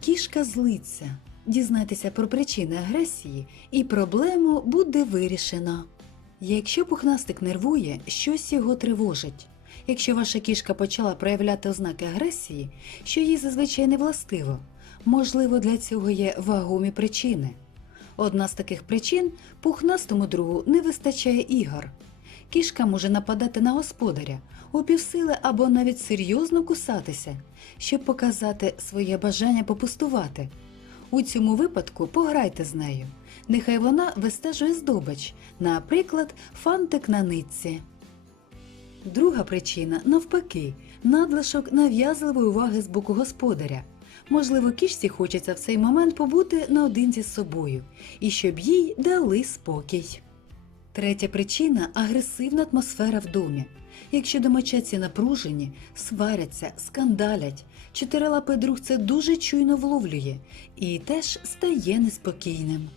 кішка злиться. Дізнайтеся про причини агресії, і проблему буде вирішено. Якщо пухнастик нервує, щось його тривожить. Якщо ваша кішка почала проявляти ознаки агресії, що їй зазвичай не властиво, можливо, для цього є вагомі причини. Одна з таких причин пухнастому другу не вистачає ігор. Кішка може нападати на господаря, упівсили або навіть серйозно кусатися, щоб показати своє бажання попустувати. У цьому випадку пограйте з нею. Нехай вона вистежує здобич, наприклад, фантик на нитці. Друга причина навпаки, надлишок нав'язливої уваги з боку господаря. Можливо, кішці хочеться в цей момент побути наодинці з собою і щоб їй дали спокій. Третя причина агресивна атмосфера в домі. Якщо домочадці напружені, сваряться, скандалять, чотирилапий друг це дуже чуйно вловлює і теж стає неспокійним.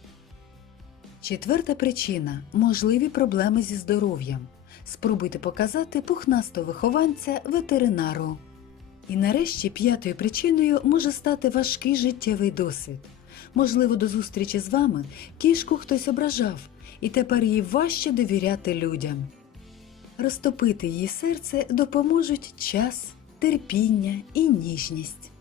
Четверта причина можливі проблеми зі здоров'ям. Спробуйте показати пухнастого вихованця ветеринару. І нарешті п'ятою причиною може стати важкий життєвий досвід. Можливо, до зустрічі з вами кішку хтось ображав, і тепер їй важче довіряти людям. Розтопити її серце допоможуть час, терпіння і ніжність.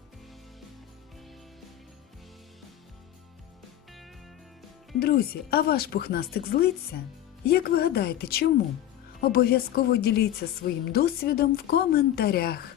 Друзі, а ваш пухнастик злиться? Як ви гадаєте, чому? Обов'язково діліться своїм досвідом в коментарях.